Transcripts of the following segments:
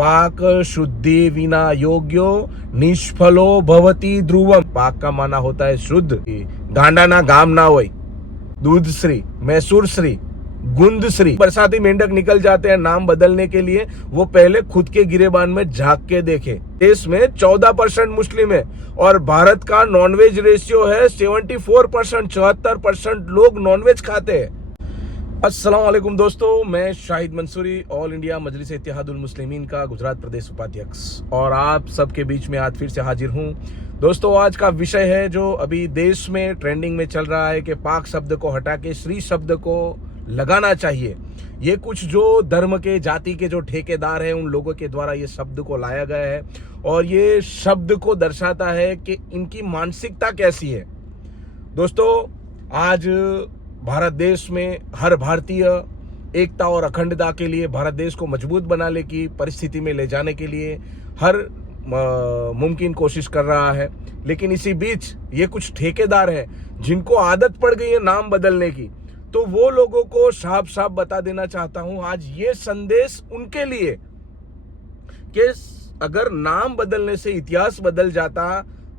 पाक शुद्धि विना योग्यो निष्फलो भवती ध्रुवम। पाक का माना होता है शुद्ध। गांडा ना गाम ना होय, दूध श्री, मैसूर श्री, गुंद श्री। बरसाती मेंढक निकल जाते हैं नाम बदलने के लिए, वो पहले खुद के गिरेबान में झांक के देखे। देश में 14% मुस्लिम है और भारत का नॉनवेज रेशियो है 74%। 74% लोग नॉनवेज खाते हैं। अस्सलाम वालेकुम दोस्तों, मैं शाहिद मंसूरी, ऑल इंडिया मजलिस इत्तेहादुल मुस्लिमीन का गुजरात प्रदेश उपाध्यक्ष, और आप सबके बीच में आज फिर से हाजिर हूं। दोस्तों, आज का विषय है जो अभी देश में ट्रेंडिंग में चल रहा है कि पाक शब्द को हटा के श्री शब्द को लगाना चाहिए। ये कुछ जो धर्म के, जाति के जो ठेकेदार हैं, उन लोगों के द्वारा ये शब्द को लाया गया है और ये शब्द को दर्शाता है कि इनकी मानसिकता कैसी है। दोस्तों, आज भारत देश में हर भारतीय एकता और अखंडता के लिए, भारत देश को मजबूत बनाने की परिस्थिति में ले जाने के लिए हर मुमकिन कोशिश कर रहा है। लेकिन इसी बीच ये कुछ ठेकेदार हैं जिनको आदत पड़ गई है नाम बदलने की, तो वो लोगों को साफ साफ बता देना चाहता हूं आज ये संदेश उनके लिए कि अगर नाम बदलने से इतिहास बदल जाता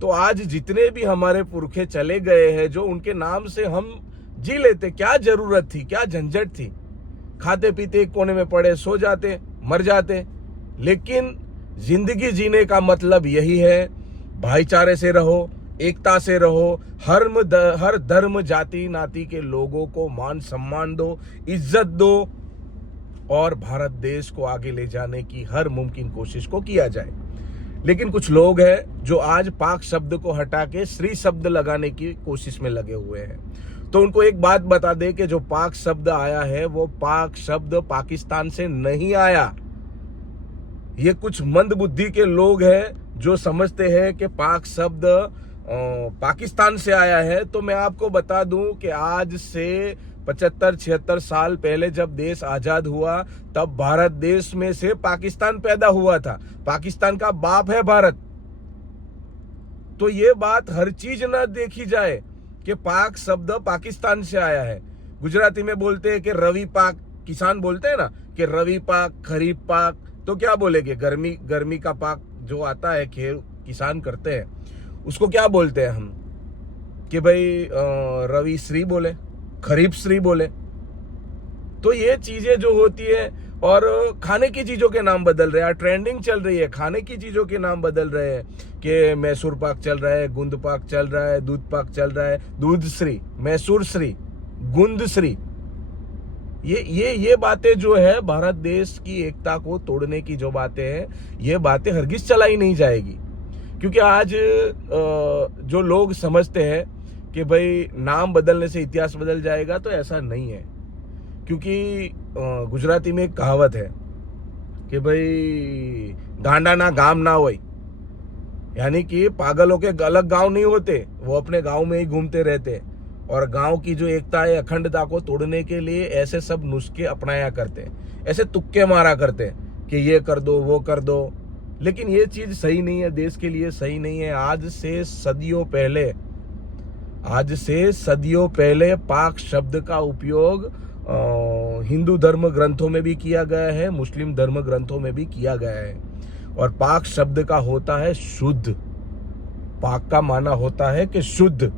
तो आज जितने भी हमारे पुरखे चले गए हैं, जो उनके नाम से हम जी लेते, क्या जरूरत थी, क्या झंझट थी। खाते पीते एक कोने में पड़े, सो जाते, मर जाते। लेकिन जिंदगी जीने का मतलब यही है, भाईचारे से रहो, एकता से रहो, हर धर्म जाति नाती के लोगों को मान सम्मान दो, इज्जत दो और भारत देश को आगे ले जाने की हर मुमकिन कोशिश को किया जाए। लेकिन कुछ लोग हैं जो आज पाक शब्द को हटा के श्री शब्द लगाने की कोशिश में लगे हुए हैं। तो उनको एक बात बता दे कि जो पाक शब्द आया है वो पाक शब्द पाकिस्तान से नहीं आया। ये कुछ मंद बुद्धि के लोग हैं जो समझते हैं कि पाक शब्द पाकिस्तान से आया है। तो मैं आपको बता दूं कि आज से 75-76 साल पहले जब देश आजाद हुआ, तब भारत देश में से पाकिस्तान पैदा हुआ था। पाकिस्तान का बाप है भारत। तो ये बात हर चीज ना देखी जाए कि पाक शब्द पाकिस्तान से आया है। गुजराती में बोलते हैं कि रवि पाक, किसान बोलते हैं ना कि रवि पाक, खरीफ पाक। तो क्या बोलेंगे? गर्मी का पाक जो आता है, खेल किसान करते हैं, उसको क्या बोलते हैं हम? कि भाई रवि श्री बोले, खरीफ श्री बोले। तो ये चीजें जो होती है, और खाने की चीजों के नाम बदल रहे हैं। ट्रेंडिंग चल रही है, खाने की चीजों के नाम बदल रहे हैं कि मैसूर पाक चल रहा है, गुंद पाक चल रहा है, दूध पाक चल रहा है। दूध श्री, मैसूर श्री, गुंद श्री, ये बातें जो है भारत देश की एकता को तोड़ने की जो बातें हैं, ये बातें हरगिज चलाई नहीं जाएगी। क्योंकि आज जो लोग समझते हैं कि भाई नाम बदलने से इतिहास बदल जाएगा, तो ऐसा नहीं है। क्योंकि गुजराती में एक कहावत है कि भाई गांडा ना गाम ना होय, यानी कि पागलों के अलग गांव नहीं होते, वो अपने गांव में ही घूमते रहते और गांव की जो एकता है, अखंडता को तोड़ने के लिए ऐसे सब नुस्खे अपनाया करते, ऐसे तुक्के मारा करते कि ये कर दो, वो कर दो। लेकिन ये चीज सही नहीं है, देश के लिए सही नहीं है। आज से सदियों पहले पाक शब्द का उपयोग हिंदू धर्म ग्रंथों में भी किया गया है, मुस्लिम धर्म ग्रंथों में भी किया गया है। और पाक शब्द का होता है शुद्ध। पाक का माना होता है कि शुद्ध,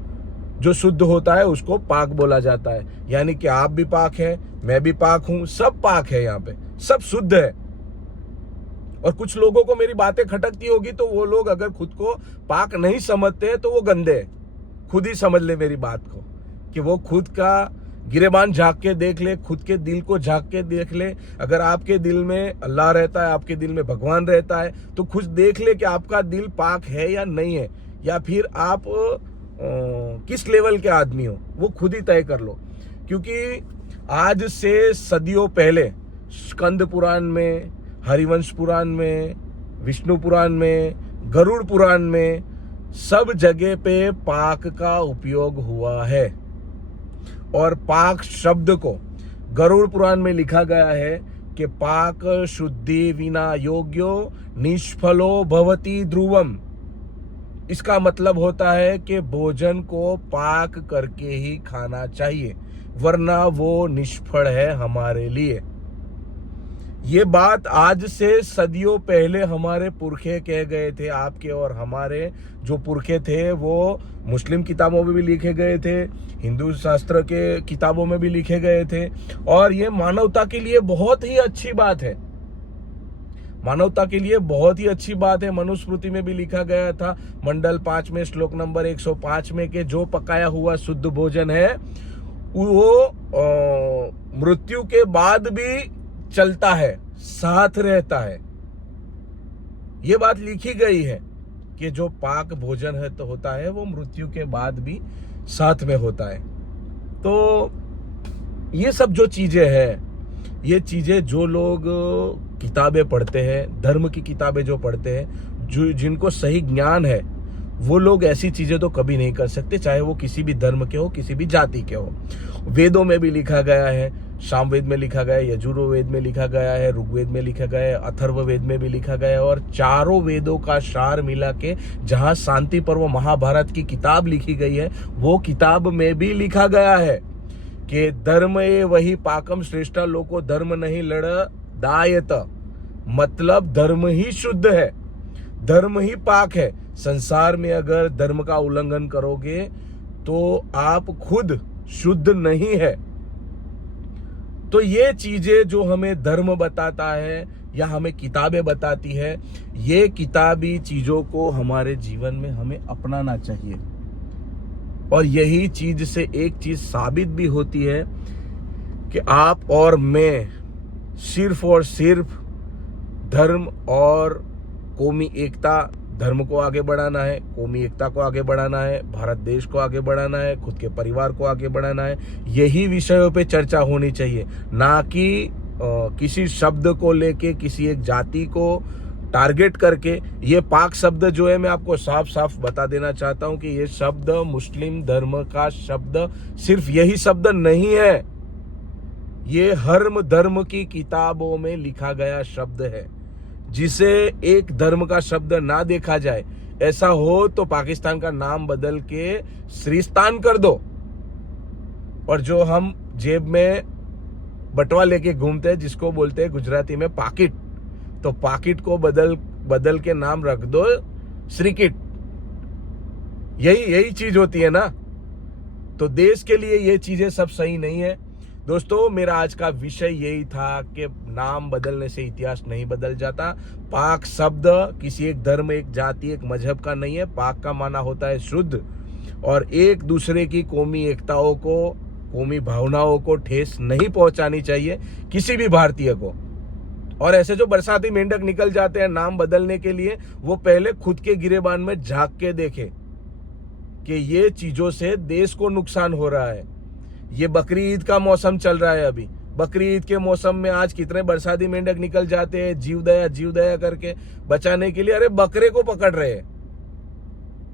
जो शुद्ध होता है उसको पाक बोला जाता है। यानी कि आप भी पाक हैं, मैं भी पाक हूं, सब पाक है, यहाँ पे सब शुद्ध है। और कुछ लोगों को मेरी बातें खटकती होगी, तो वो लोग अगर खुद को पाक नहीं समझते तो वो गंदे हैं। खुद ही समझ ले मेरी बात को, कि वो खुद का गिरेबान झांक के देख ले, खुद के दिल को झांक के देख ले। अगर आपके दिल में अल्लाह रहता है, आपके दिल में भगवान रहता है, तो खुद देख ले कि आपका दिल पाक है या नहीं है, या फिर आप किस लेवल के आदमी हो, वो खुद ही तय कर लो। क्योंकि आज से सदियों पहले स्कंद पुराण में, हरिवंश पुराण में, विष्णु पुराण में, गरुड़ पुराण में, सब जगह पे पाक का उपयोग हुआ है। और पाक शब्द को गरुड़ पुराण में लिखा गया है कि पाक शुद्धि विना योग्यो निष्फलो भवती ध्रुवम। इसका मतलब होता है कि भोजन को पाक करके ही खाना चाहिए, वरना वो निष्फल है हमारे लिए। ये बात आज से सदियों पहले हमारे पुरखे कह गए थे। आपके और हमारे जो पुरखे थे वो मुस्लिम किताबों में भी लिखे गए थे, हिंदू शास्त्र के किताबों में भी लिखे गए थे, और ये मानवता के लिए बहुत ही अच्छी बात है। मानवता के लिए बहुत ही अच्छी बात है। मनुस्मृति में भी लिखा गया था, मंडल 5 में श्लोक नंबर 105 में, कि जो पकाया हुआ शुद्ध भोजन है वो मृत्यु के बाद भी चलता है, साथ रहता है। ये बात लिखी गई है कि जो पाक भोजन है तो होता है वो मृत्यु के बाद भी साथ में होता है। तो ये सब जो चीजें हैं, ये चीजें जो लोग किताबें पढ़ते हैं, धर्म की किताबें जो पढ़ते हैं, जो जिनको सही ज्ञान है, वो लोग ऐसी चीजें तो कभी नहीं कर सकते, चाहे वो किसी भी धर्म के हो, किसी भी जाति के हो। वेदों में भी लिखा गया है, सामवेद में लिखा गया है, यजुर्वेद में लिखा गया है, ऋग्वेद में लिखा गया है, अथर्ववेद में भी लिखा गया है, और चारों वेदों का सार मिला के जहां शांति पर्व महाभारत की किताब लिखी गई है, वो किताब में भी लिखा गया है कि धर्म ये वही पाकम श्रेष्ठा लोको धर्म नहीं लड़ दायत, मतलब धर्म ही शुद्ध है, धर्म ही पाक है। संसार में अगर धर्म का उल्लंघन करोगे तो आप खुद शुद्ध नहीं है। तो ये चीजें जो हमें धर्म बताता है या हमें किताबें बताती है, ये किताबी चीजों को हमारे जीवन में हमें अपनाना चाहिए। और यही चीज से एक चीज साबित भी होती है कि आप और मैं सिर्फ और सिर्फ धर्म और कौमी एकता, धर्म को आगे बढ़ाना है, कौमी एकता को आगे बढ़ाना है, भारत देश को आगे बढ़ाना है, खुद के परिवार को आगे बढ़ाना है, यही विषयों पे चर्चा होनी चाहिए, ना कि किसी शब्द को लेके, किसी एक जाति को टारगेट करके। ये पाक शब्द जो है, मैं आपको साफ साफ बता देना चाहता हूं कि ये शब्द मुस्लिम धर्म का शब्द सिर्फ यही शब्द नहीं है, ये हर धर्म की किताबों में लिखा गया शब्द है। जिसे एक धर्म का शब्द ना देखा जाए, ऐसा हो तो पाकिस्तान का नाम बदल के श्रीस्तान कर दो। और जो हम जेब में बटवा लेके घूमते हैं, जिसको बोलते हैं गुजराती में पाकिट, तो पाकिट को बदल के नाम रख दो श्रीकिट। यही चीज होती है ना। तो देश के लिए ये चीजें सब सही नहीं है। दोस्तों, मेरा आज का विषय यही था कि नाम बदलने से इतिहास नहीं बदल जाता। पाक शब्द किसी एक धर्म, एक जाति, एक मजहब का नहीं है। पाक का माना होता है शुद्ध, और एक दूसरे की कौमी एकताओं को, कौमी भावनाओं को ठेस नहीं पहुंचानी चाहिए किसी भी भारतीय को। और ऐसे जो बरसाती मेंढक निकल जाते हैं नाम बदलने के लिए, वो पहले खुद के गिरेबान में झांक के देखे कि ये चीजों से देश को नुकसान हो रहा है। ये बकरी ईद का मौसम चल रहा है अभी, बकरी ईद के मौसम में आज कितने बरसाती मेंढक निकल जाते हैं जीव दया करके बचाने के लिए। अरे बकरे को पकड़ रहे हैं।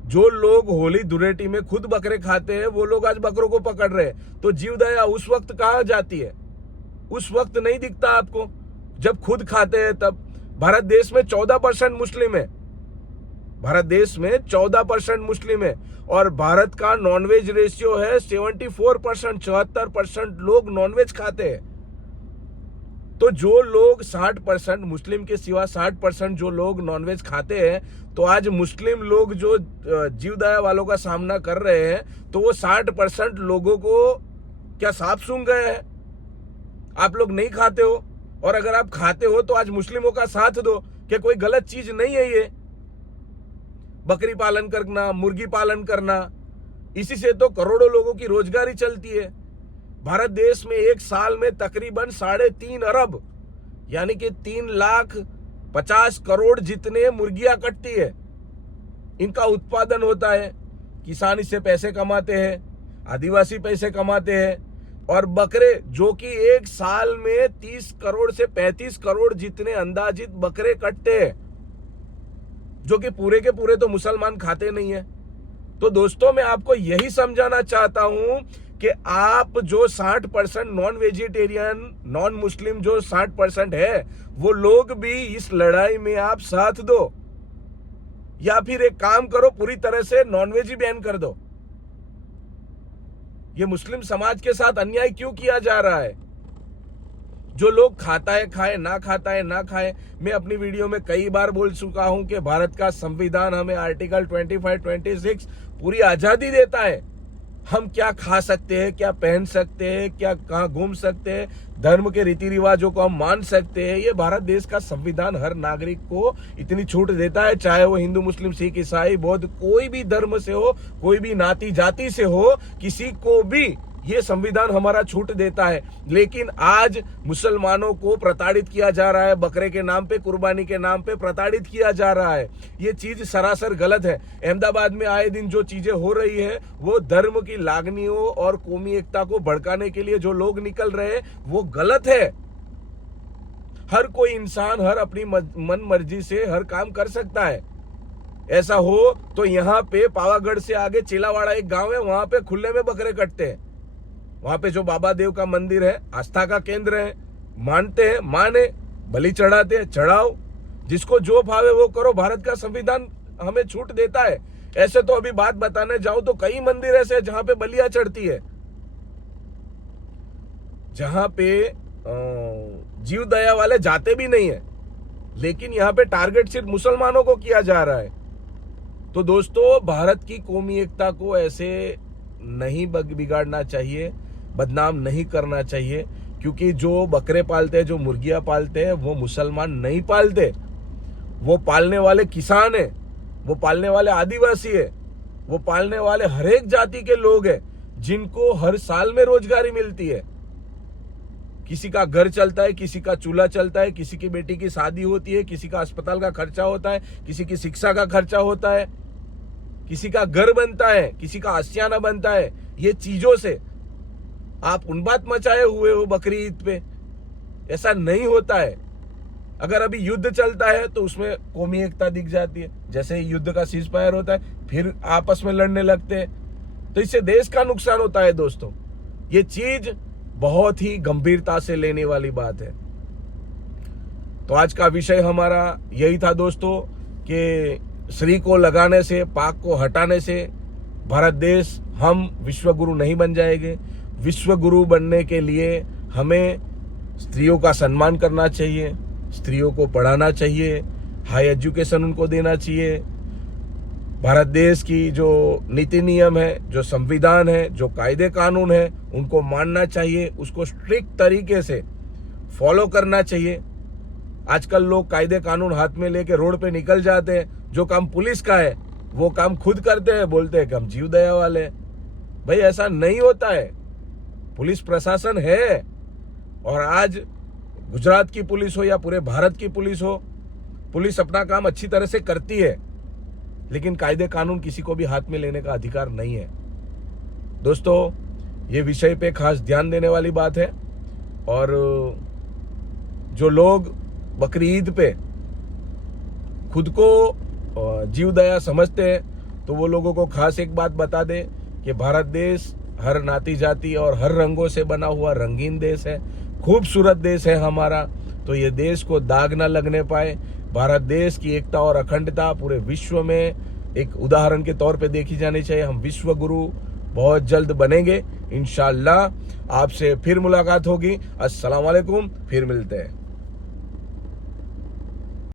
जो लोग होली धुलेटी में खुद बकरे खाते हैं, वो लोग आज बकरों को पकड़ रहे हैं। तो जीव दया उस वक्त कहाँ जाती है? उस वक्त नहीं दिखता आपको जब खुद खाते हैं तब। भारत देश में 14% मुस्लिम है, भारत देश में 14% मुस्लिम है, और भारत का नॉनवेज रेशियो है 74%, 74% लोग नॉनवेज खाते हैं। तो जो लोग 60%, मुस्लिम के सिवा 60% जो लोग नॉनवेज खाते हैं, तो आज मुस्लिम लोग जो जीव दया वालों का सामना कर रहे हैं, तो वो 60% लोगों को क्या सांप सूंघ गए हैं? आप लोग नहीं खाते हो, और अगर आप खाते हो तो आज मुस्लिमों का साथ दो कि कोई गलत चीज नहीं है ये। बकरी पालन करना, मुर्गी पालन करना, इसी से तो करोड़ों लोगों की रोजगारी चलती है। भारत देश में एक साल में तकरीबन 3.5 अरब यानी कि 3,50,000 करोड़ जितने मुर्गियां कटती है, इनका उत्पादन होता है। किसान इससे पैसे कमाते हैं, आदिवासी पैसे कमाते हैं, और बकरे जो कि एक साल में 30 करोड़ से 35 करोड़ जितने अंदाजित बकरे कटते हैं, जो कि पूरे के पूरे तो मुसलमान खाते नहीं है। तो दोस्तों, मैं आपको यही समझाना चाहता हूं कि आप जो 60% नॉन वेजिटेरियन, नॉन मुस्लिम जो 60% है, वो लोग भी इस लड़ाई में आप साथ दो, या फिर एक काम करो, पूरी तरह से नॉनवेज ही बैन कर दो। ये मुस्लिम समाज के साथ अन्याय क्यों किया जा रहा है? जो लोग खाता है खाए, ना खाता है ना खाए। मैं अपनी वीडियो में कई बार बोल चुका हूं कि भारत का संविधान हमें आर्टिकल 25, 26 पूरी आजादी देता है। हम क्या खा सकते हैं, क्या पहन सकते हैं, क्या कहाँ घूम सकते हैं, धर्म के रीति रिवाजों को हम मान सकते हैं। ये भारत देश का संविधान हर नागरिक को इतनी छूट देता है, चाहे वो हिंदू, मुस्लिम, सिख, ईसाई, बौद्ध, कोई भी धर्म से हो, कोई भी नाती जाति से हो, किसी को भी ये संविधान हमारा छूट देता है। लेकिन आज मुसलमानों को प्रताड़ित किया जा रहा है, बकरे के नाम पे, कुर्बानी के नाम पे प्रताड़ित किया जा रहा है। ये चीज सरासर गलत है। अहमदाबाद में आए दिन जो चीजें हो रही है वो धर्म की लागनियों और कौमी एकता को भड़काने के लिए जो लोग निकल रहे हैं वो गलत है। हर कोई इंसान हर अपनी मन मर्जी से हर काम कर सकता है। ऐसा हो तो यहाँ पे पावागढ़ से आगे चिलावाड़ा एक गांव है, वहां पे खुले में बकरे कटते हैं। वहां पे जो बाबा देव का मंदिर है, आस्था का केंद्र है, मानते हैं, माने, बलि चढ़ाते हैं, चढ़ाओ, जिसको जो भावे वो करो। भारत का संविधान हमें छूट देता है। ऐसे तो अभी बात बताने जाओ तो कई मंदिर ऐसे जहां पे बलियां चढ़ती है, जहां पे जीव दया वाले जाते भी नहीं है, लेकिन यहाँ पे टारगेट सिर्फ मुसलमानों को किया जा रहा है। तो दोस्तों, भारत की कौमी एकता को ऐसे नहीं बिगाड़ना चाहिए, बदनाम नहीं करना चाहिए, क्योंकि जो बकरे पालते हैं, जो मुर्गियां पालते हैं, वो मुसलमान नहीं पालते। वो पालने वाले किसान हैं, वो पालने वाले आदिवासी है, वो पालने वाले हर एक जाति के लोग हैं, जिनको हर साल में रोजगारी मिलती है। किसी का घर चलता है, किसी का चूल्हा चलता है, किसी की बेटी की शादी होती है, किसी का अस्पताल का खर्चा होता है, किसी की शिक्षा का खर्चा होता है, किसी का घर बनता है, किसी का आशियाना बनता है। ये चीजों से आप उन्माद मचाए हुए हो बकरी ईद पे। ऐसा नहीं होता है। अगर अभी युद्ध चलता है तो उसमें कौमी एकता दिख जाती है। जैसे ही युद्ध का सीज फायर होता है फिर आपस में लड़ने लगते हैं, तो इससे देश का नुकसान होता है। दोस्तों, ये चीज बहुत ही गंभीरता से लेने वाली बात है। तो आज का विषय हमारा यही था दोस्तों, कि श्री को लगाने से, पाक को हटाने से भारत देश हम विश्व गुरु नहीं बन जाएंगे। विश्व गुरु बनने के लिए हमें स्त्रियों का सम्मान करना चाहिए, स्त्रियों को पढ़ाना चाहिए, हाई एजुकेशन उनको देना चाहिए। भारत देश की जो नीति नियम है, जो संविधान है, जो कायदे कानून है, उनको मानना चाहिए, उसको स्ट्रिक्ट तरीके से फॉलो करना चाहिए। आजकल लोग कायदे कानून हाथ में लेके रोड पे निकल जाते हैं, जो काम पुलिस का है वो काम खुद करते हैं, बोलते हैं कि हम जीव दया वाले हैं। भाई, ऐसा नहीं होता है। पुलिस प्रशासन है, और आज गुजरात की पुलिस हो या पूरे भारत की पुलिस हो, पुलिस अपना काम अच्छी तरह से करती है, लेकिन कायदे कानून किसी को भी हाथ में लेने का अधिकार नहीं है। दोस्तों, ये विषय पे खास ध्यान देने वाली बात है। और जो लोग बकरी ईद पे खुद को जीव दया समझते हैं, तो वो लोगों को खास एक बात बता दे कि भारत देश हर नाती जाति और हर रंगों से बना हुआ रंगीन देश है, खूबसूरत देश है हमारा। तो ये देश को दाग ना लगने पाए। भारत देश की एकता और अखंडता पूरे विश्व में एक उदाहरण के तौर पे देखी जानी चाहिए। हम विश्व गुरु बहुत जल्द बनेंगे इंशाअल्लाह। आपसे फिर मुलाकात होगी। अस्सलाम वालेकुम, फिर मिलते हैं।